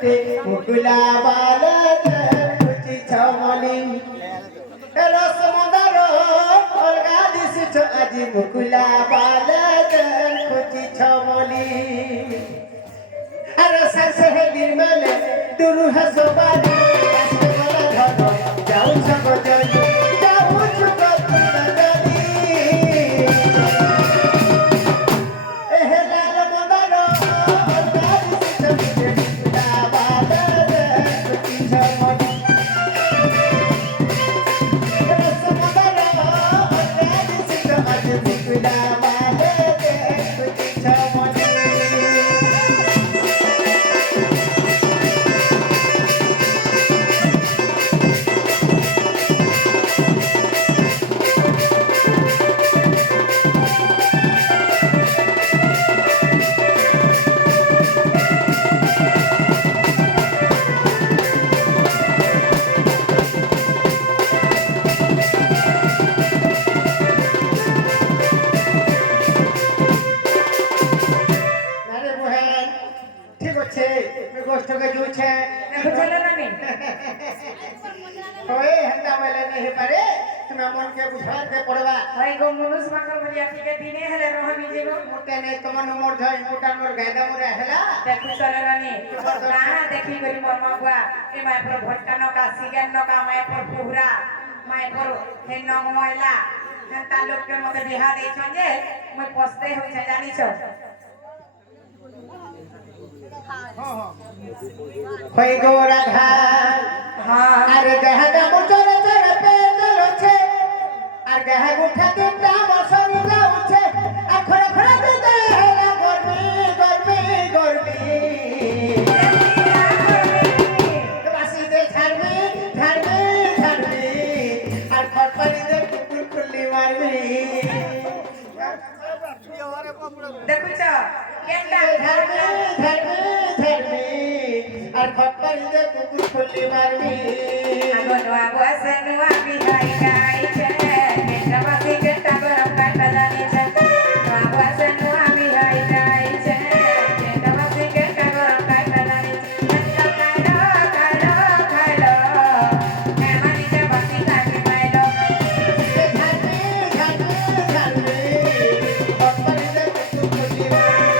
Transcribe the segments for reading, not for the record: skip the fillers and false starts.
छुटे मुकुला बाला खुची छमली रस मंदार अलगा दिस আজি मुकुला बाला खुची छमली अरे सरसहेली मेले दुरु हसबानी रास्ते वाला धन जाऊ सको जल्दी जाऊ सको जल्दी ए लाल मंदार अलगा दिस छुटे मुकुला बाला खुची छमली रस मंदार अलगा दिस আজি मुकुला बाला खुची छमली अरे बहन ठीक अच्छे मैं गोष्ठ के जो छे चलो ना नहीं होए हंता वाला नहीं पारे तुम मन के बुझार के पड़वा भाई गो मनुष्य माकर मरिया ठीक है दिने हले रोहनी जीव मोटे ने तमन मोर धई मोटा मोर गायदा मोर हला देखु चलो ना नहीं ना देखी गरी मोर मागवा ए माय पर भटका न का सिगन न का माय पर पुहरा माय पर हे न मोइला हंता लोग के मते बिहार ए छजे मैं पछते होई छ जानी छ होई गो राधा हां अरे गहदा मोटर चढ़ पे चलो छे আর গাহ গুঠা দিনটা বসন যাউছে আখড় খড় দিতে হেলা গরমি গরমি গরমি বাসি দে ঝাড়মি ঝাড়মি ঝাড়মি আর খটপানি দে কুকুর খুলি মারবি देखु छ केंडा ঝাড়মি ঝাড়মি ঝাড়মি আর খটপানি দে কুকুর খুলি মারবি আগনवा बसनुआ बिहाई गाई छे केंडा बासी केंडा गरम काटा जानी छे बसनुआ बिहाई गाई छे केंडा बासी केंडा गरम काटा जानी छे खाइलो खाइलो खाइलो ए मानी छे बासी काटी खाइलो ঝাড়মি ঝাড়মি ঝাড়মি খটপানি দে কুকুর খুলি মারবি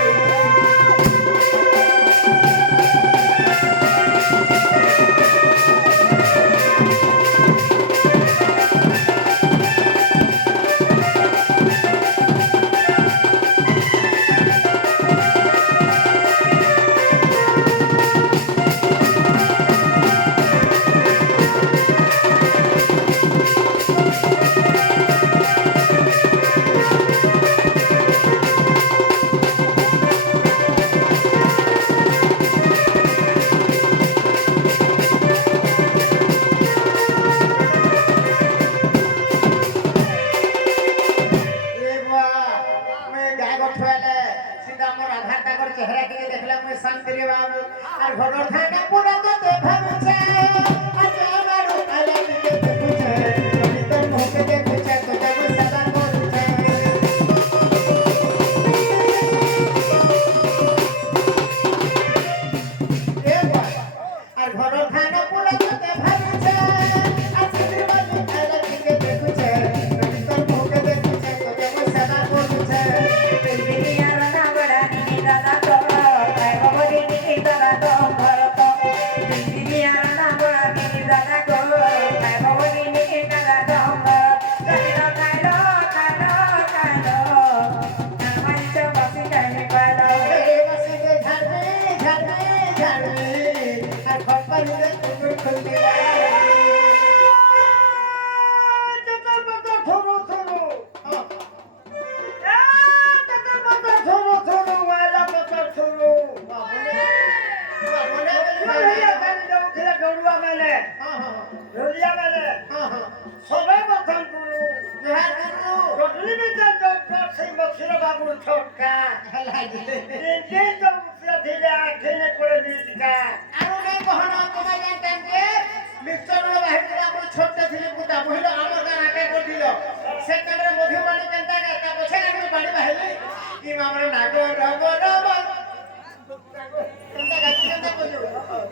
ए बुआ मैं गाय गोठवाले सीधा मोर आधार टाकर चेहरा के देखला मैं शांति रे बाबू और घोड़र थाना पूरा तो देखाबे छे आज मारू आले के देखुछे कभी तो मुंह के देखुछे तो जब सदा करूछे ए बुआ और घोड़र थाना पूरा तो देखाबे छे आज सिरवाली आले के देखुछे कभी तो मुंह के देखुछे तो जब सदा करूछे बिलिया रना बड़ा नी दादा तो काय बबरी नी दादा तो भरत बिलिया रना बड़ा नी दादा को काय बबरी नी दादा तो भरत खाइलो खाइलो खाइलो खाइलो नामाई छ बासी खाइने पालो ए बसी के झाड़मी झाड़मी झाड़मी और खपन दे कुकुर खुली तकर बता थोरो थोरो तकर बता थोरो थोरो वाला बता थोरो बाबूने रोलिया कर दो खिला गड़ुआ मैंने हां रोलिया मैंने हां सबे बथन पुरु बिहार करू रोटली में जा डॉक्टर सिंह बखिरा बाबू छोटका लागी दिन तो मुसिया धीरे आखे ने पड़े निका आरो नहीं कहना तुम्हें जानते के मिक्सर में बाहर के बाबू छोटे थे पुता पहिलो हमर का आटे को दिलो सेकंड रे मधुबानी केंता का ता पछे ना बाड़ी बाहली ई मामरा नागो रगो रगो केंता का कोयो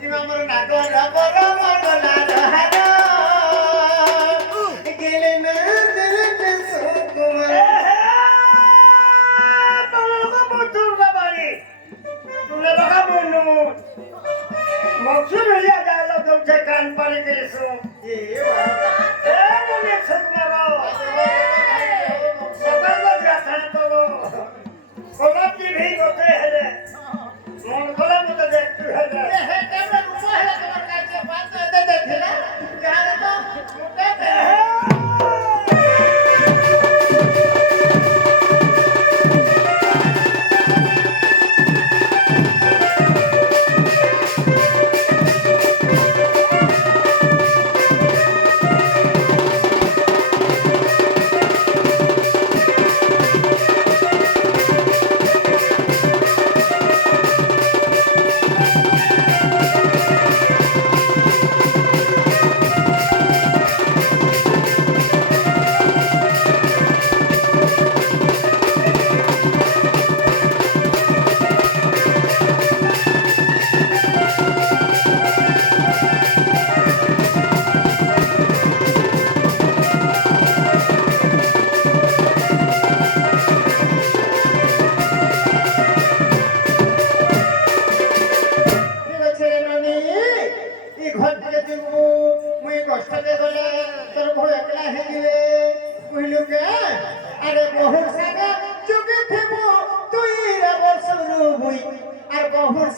ई আমার নাগর বড় মঙ্গলার হার গেলে না দিলে সুকুমার কান পানি করেছো এ বাবা সকাল বাজা খান তো কোলা টিভি করতে হেলে মন খোলা মতো দেখতে হেলে হে কেমন রূপ হলো তোমার কাছে বাত এতে দেখলা জানো তো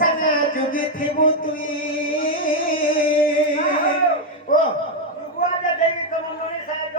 মোটা যুগে থেব তুই ও দেবী তোমার মনে সাহায্য